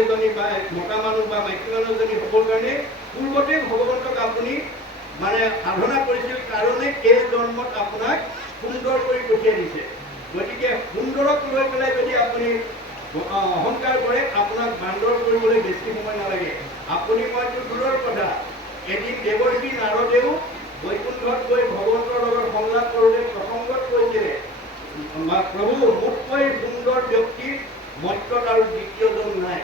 এজনী বা মতা মানুহ বা মাইকী মানুহ এজনী হ'বৰ কাৰণে পূৰ্বতে ভগৱন্তক আপুনি মানে সাধনা কৰিছিল কাৰণে এই জন্মত আপোনাক সুন্দৰ কৰি পঠিয়াই দিছে। গতিকে সুন্দৰক লৈ পেলাই যদি আপুনি অহংকাৰ কৰে আপোনাক বান্দৰ কৰিবলৈ বেছি সময় নালাগে। আপুনি মইতো দূৰৰ কথা, এদিন দেৱৰ্ষি নাৰদেও বৈকুণ্ঠত গৈ ভগৱন্তৰ লগত সংলাপ কৰোঁতে প্ৰসংগত কৈছিলে, প্ৰভু মোতকৈ সুন্দৰ ব্যক্তি মৰ্ত্যত আৰু দ্বিতীয়জন নাই।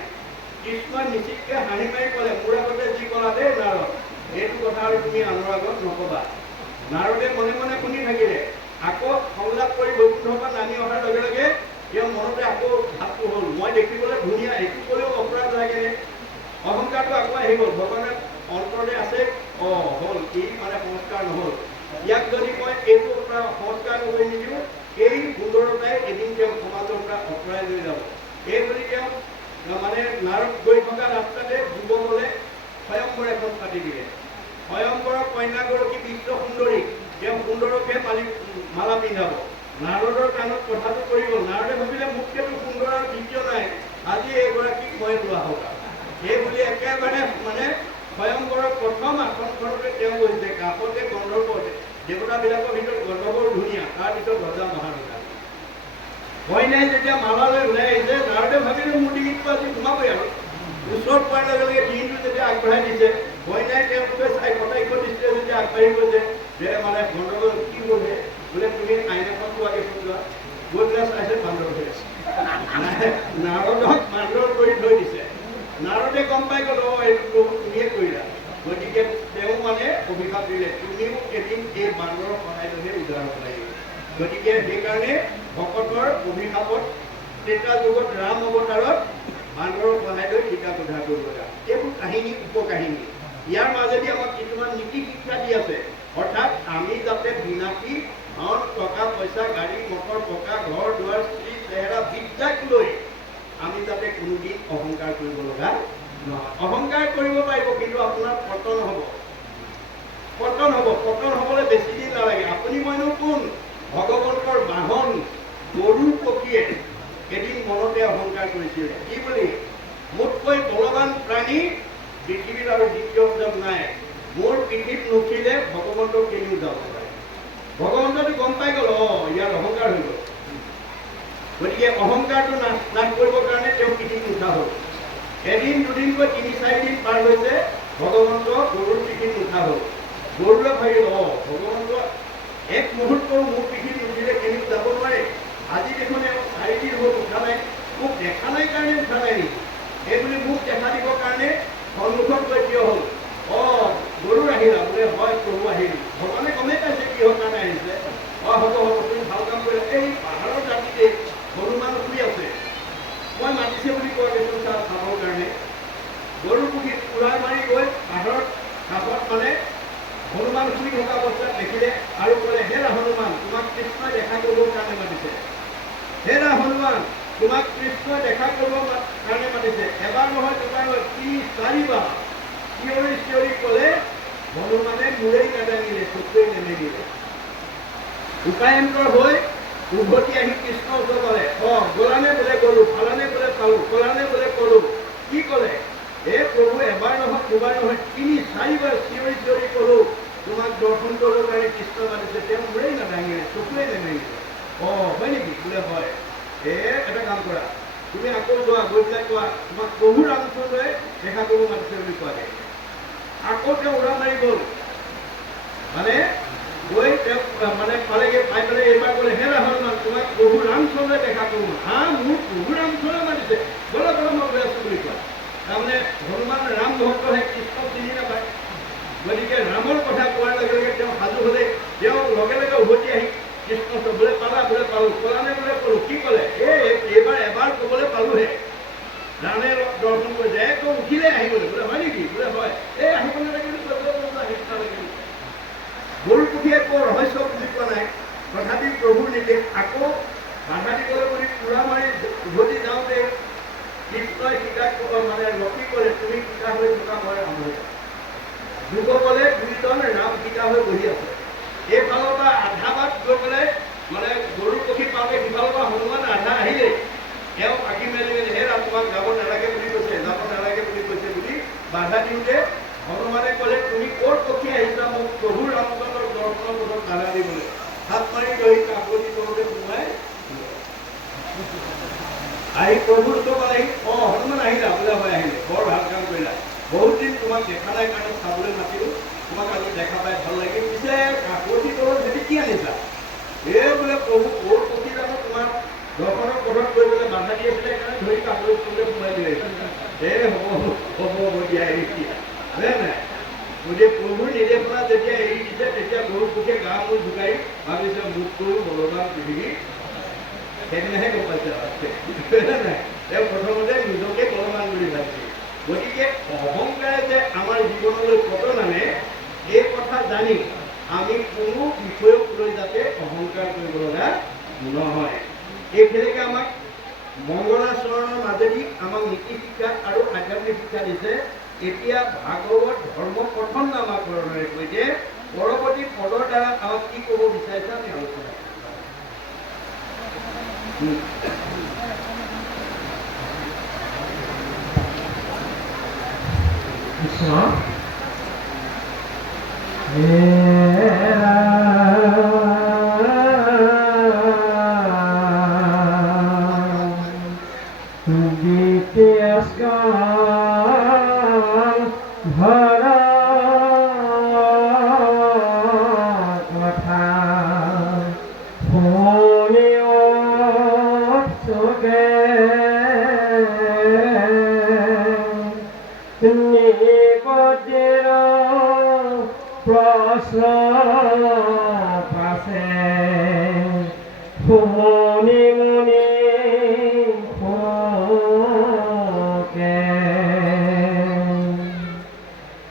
কৃষ্ণই নিশ্চিতকৈ হাঁহি মাৰি ক'লে, মোৰ আগতে যি ক'লা দেই নাৰদ, এইটো কথা আৰু তুমি আনৰ আগত নক'বা। নাৰদে মনে মনে শুনি থাকিলে। আকৌ সংলাপ কৰি বৈকুণ্ঠৰ পৰা নামি অহাৰ লগে লগে তেওঁ মনতে আকৌ ভাৱটো হ'ল, মই দেখিবলৈ ধুনীয়া, এইটো ক'লেও অপৰাধ লাগেনে? অহংকাৰটো আকৌ আহি গ'ল। ভগৱানে অন্তৰতে আছে, হ'ল ই মানে সংস্কাৰ নহ'ল। ইয়াক যদি মই এইটো সংস্কাৰ কৰি নিদিওঁ, এই সুন্দৰতাই এদিন তেওঁ সমাজৰ পৰা আঁতৰাই লৈ যাব। এই বুলি তেওঁ মানে নাৰদ গৈ থকা ৰাস্তাতে যুৱকলে স্বয়ংবৰ এখন পাতি দিলে। স্বয়ংবৰৰ কন্যাগৰাকী বিশ্ব সুন্দৰী, তেওঁ সুন্দৰকে মালা পিন্ধাব। নাৰদৰ কাণত কথাটো পৰি গ'ল। নাৰদে ভাবিলে মোতকেতো সুন্দৰ আৰু দ্বিতীয় নাই, আজি এইগৰাকীক মই লোৱা হ'ব। এই বুলি একেবাৰে মানে স্বয়ংবৰৰ প্ৰথম আসনখনতে তেওঁ গৈছে। কাষতে গন্ধৰ্ব দেৱতাবিলাকৰ ভিতৰত গন্ধৰ্বৰ ধুনীয়া, তাৰপিছত ৰজা মহাৰজা। কইনাই যেতিয়া মালালৈ ওলাই আহিছে, নাৰদে ভাবিলে মোৰ ডিঙিতটো আজি সোমাবই আৰু। ওচৰত পোৱাৰ লগে লগে ডিঙিটো যেতিয়া আগবঢ়াই দিছে, কইনাই তেওঁলোকে চাই কটাক্ষ দৃষ্টিৰে যেতিয়া আগবাঢ়ি গৈছে, যে মানে গন্ধৰ্ব কি বোলে, বোলে তুমি আইন এখনটো আগে যোৱা, গৈ পেলাই চাইছে বান্দৰ হৈ আছে। নাৰদক বান্দৰ কৰি থৈ দিছে। নাৰদে গম পাই গ'ল, এইটো প্ৰভু তুমিয়ে কৰিলা। গতিকে তেওঁ মানে অভিশাপ দিলে, তুমিও এদিন এই বান্দৰৰ সহায় লৈহে উদ্ধাৰ হ'ব লাগিব। গতিকে সেইকাৰণে ভকতৰ অভিশাপত ত্ৰেতা যুগত ৰাম অৱতাৰত বান্দৰৰ সহায় লৈ সীতাক উদ্ধাৰ কৰিব লগা। এইবোৰ কাহিনী, উপকাহিনী। ইয়াৰ মাজেদি আমাক কিছুমান নীতি শিক্ষা দি আছে। অৰ্থাৎ আমি যাতে বিনাশী ধন, টকা পইচা, গাড়ী মটৰ, পকা ঘৰ দুৱাৰ, স্ত্ৰী চেহেৰা, বিদ্যাক লৈ আমি যাতে কোনোদিন অহংকাৰ কৰিব লগা নহয়। অহংকাৰ কৰিব পাৰিব, কিন্তু আপোনাৰ পতন হ'ব। পতন হ'ব। পতন হ'বলৈ বেছি দিন নালাগে। আপুনি মইনো কোন? ভগৱন্তৰ বাহন গৰু পক্ষীয়ে এদিন মনতে অহংকাৰ কৰিছিলে। কি বুলি? মোতকৈ বলৱান প্ৰাণী পৃথিৱীত আৰু দ্বিতীয়জন নাই। মোৰ পিঠিত নুঠিলে ভগৱন্তক কেনিও যাব পাৰে। ভগৱন্তটো গম পাই গ'ল, ইয়াৰ অহংকাৰ হৈ গ'ল। গতিকে অহংকাৰটো নাশ কৰিবৰ কাৰণে তেওঁ পিঠিত নুঠা হ'ল। এদিন দুদিনকৈ ৩-৪ দিন পাৰ হৈছে, ভগৱন্ত গৰুৰ পিঠিত নুঠা হ'ল। গৰুৱে ভাবিল, ভগৱন্ত এক মুহূৰ্তও মোৰ পিঠিত নুঠিলে কেনিও যাব নোৱাৰে। আজি দেখোন ৪ দিন হ'ল উঠা নাই, মোক দেখা নাই কাৰণে উঠা নাই নেকি? এইবুলি মোক দেখা দিবৰ কাৰণে সন্মুখত গৈ থিয় হ'ল। গৰু আহিলা বোলে? হয় প্ৰভু আহিল। ভগৱানে গমেই পাইছে কিহৰ কাৰণে আহিছে। হ'ব তুমি ভাল কাম কৰিলা। এই পাহাৰৰ দাঁতিতে হনুমান শুই আছে, মই মাতিছে বুলি কোৱা গৈছোঁ তাত চাবৰ কাৰণে। গৰু পুখুৰীত উৰাই মাৰি গৈ পাহাৰত কাষত মানে হনুমান শুই থকা অৱস্থাত দেখিলে আৰু ক'লে, হেৰা হনুমান, তোমাক কৃষ্ণই দেখা কৰিবৰ কাৰণে মাতিছে। হেৰা হনুমান, তোমাক কৃষ্ণই দেখা কৰিবৰ কাৰণে মাতিছে। এবাৰ নহয়, দুবাৰ নহয়, ৩-৪ বাৰ চিঞৰি চিঞৰি ক'লে। হনুমানে মূৰেই নাদাঙিলে, চকুৱে নেমেলিলে। উপায়ন্তৰ হৈ উভতি আহি কৃষ্ণৰ ওচৰত ক'লে, গলানে বোলে গ'লো, ফালানে বোলে পালোঁ, ক'লানে বোলে ক'লো। কি ক'লে? প্ৰভু এবাৰ নহয়, দুবাৰ নহয়, ৩-৪ বাৰ চিঞৰি চিঞৰি ক'লো, তোমাক দৰ্শন কৰিবৰ কাৰণে কৃষ্ণ মাতিছে। তেওঁ মূৰেই নাদাঙিলে, চকুৱে নেমেলিলে। হয় নেকি? বোলে হয়। এটা কাম কৰা, তুমি আকৌ যোৱা, গৈ পেলাই কোৱা, তোমাক প্ৰভু ৰামচন্দ্ৰই দেখা কৰিব মাতিছে বুলি কোৱা দে। আকৌ তেওঁ উৰা মাৰি গ'ল। মানে গৈ তেওঁ মানে পালেগে, পাই পেলাই এইবাৰ ক'লে, হেৰা হনুমান, তোমাক প্ৰভু ৰামচন্দ্ৰই দেখা কৰিব। মোৰ প্ৰভু ৰামচন্দ্ৰই মাতিছে, বলা বলা মই গৈ আছো বুলি কয়। তাৰমানে হনুমান ৰাম ভক্তহে, কৃষ্ণক চিনি নাপায়। গতিকে ৰামৰ কথা কোৱাৰ লগে লগে তেওঁ সাজু হ'লে। তেওঁ লগে লগে উভতি আহি কৃষ্ণ বোলে পালা, বোলে পালোঁ, ক'লানে বোলে ক'লো। কি ক'লে? এইবাৰ এবাৰ ক'বলৈ পালোহে। ৰামে দৰ্শন কৰিছে, একদম উঠিলে আহিবলৈ। বোলে হয় নেকি? বোলে হয়। আহিব নালাগে বুলি কৈ গৰু পুঠিয়ে একো ৰহস্য বুজি পোৱা নাই। তথাপি প্ৰভুৰ নিৰ্দেশ। আকৌ বাধা দিবলৈ বুলি পুৰা মাৰি উভতি যাওঁতে কৃষ্ণই সীতাক মানে ৰক্ষী কৰে, তুমি সীতা হৈ থকা মই ৰাম হৈ যাম। যুগকলে দুইজন ৰাম সীতা হৈ বহি আছে। এইফালৰ পৰা আধা বাট গৈ পেলাই মানে গৰুৰ পক্ষী পাওঁতে সিফালৰ পৰা হনুমান আধা আহিলে। তেওঁ আঁকি মেলি মেলি, হেৰা তোমাক যাব নালাগে বুলি কৈছে, প্ৰভু ৰামচন্দ্ৰক দৰ্শনৰ পথত বাধা দিবলৈ হাত মাৰি ধৰি কাকতি তলতে সোমাই আহি প্ৰভুৰ ওচৰত আহি হনুমান আহিলা বোলে হয় আহিলে বৰ ভাল কাম কৰিলা বহুত দিন তোমাক দেখা নাই কাৰণে চাবলৈ মাতিলোঁ তোমাক আজি দেখা পাই ভাল লাগিল পিছে কাকতি তলত যদি কি আনিছা এই বোলে প্ৰভু ক'ৰ প্ৰতি জানো তোমাৰ দৰ্শনৰ পথত কৰিবলৈ বাধা দি আছিলে কাৰণে ধৰি কাকতি তলতে সোমাই দিলে হ'ব দিয়া এৰি দিয়া হয়নে নাই গতিকে প্ৰভুৰ নিৰ্দেশনা যেতিয়া এৰি দিছে তেতিয়া গৰু পুঠিয়ে গা মূৰ জোকাৰি ভাবিছে মোক কৰোঁ বলৱান পৃথিৱী সেইদিনাহে গম পাইছে নাই তেওঁ প্ৰথমতে নিজকে বলৱান বুলি ভাবিছে গতিকে অহংকাৰে যে আমাৰ জীৱনলৈ পতন আনে এই কথা জানি আমি কোনো বিষয়ক লৈ যাতে অহংকাৰ কৰিব লগা নহয় এইখিনিকে আমাক মংগলাচৰণৰ মাজেদি আমাক নীতি শিক্ষা আৰু আধ্যাত্মিক শিক্ষা দিছে এতিয়া ভাগৱত ধৰ্ম কথন নামাকৰণেৰে সৈতে পৰৱৰ্তী পদৰ দ্বাৰা আমাক কি ক'ব বিচাৰিছে আমি আলোচনা কৃষ্ণ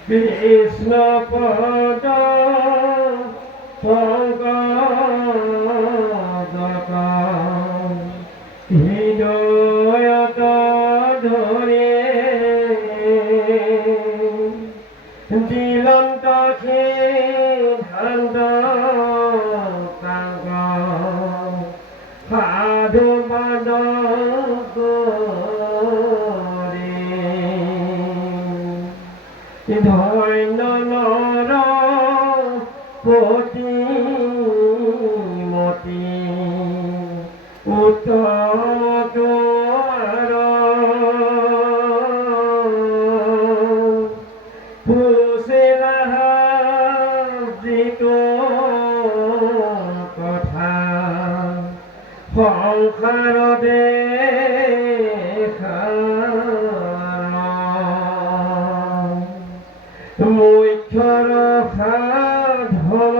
কৃষ্ণ পদ হৃদয়ত ধৰে দিলন্ত সিদ্ধান্ত সাধু পদ ধন্য নৰ প্ৰতিমতি উত্তম পুছিলা যিটো কথা সংসাৰতে মুখ্যৰ সাধন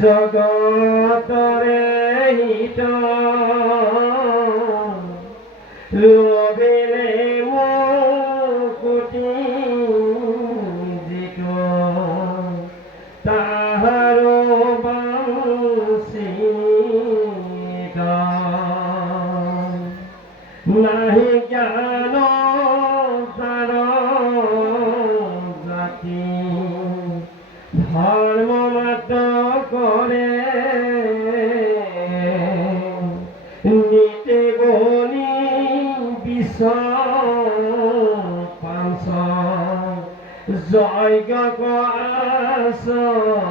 জগতৰে হিত লভিলে মুকুতি যিটো তাহাৰ বাঞ্ছিত নাহি জ্ঞান ধৰ্ম মাত্ৰ কৰে নীতি বলি বিশ্ব পাঞ্চ যজ্ঞ আচৰণ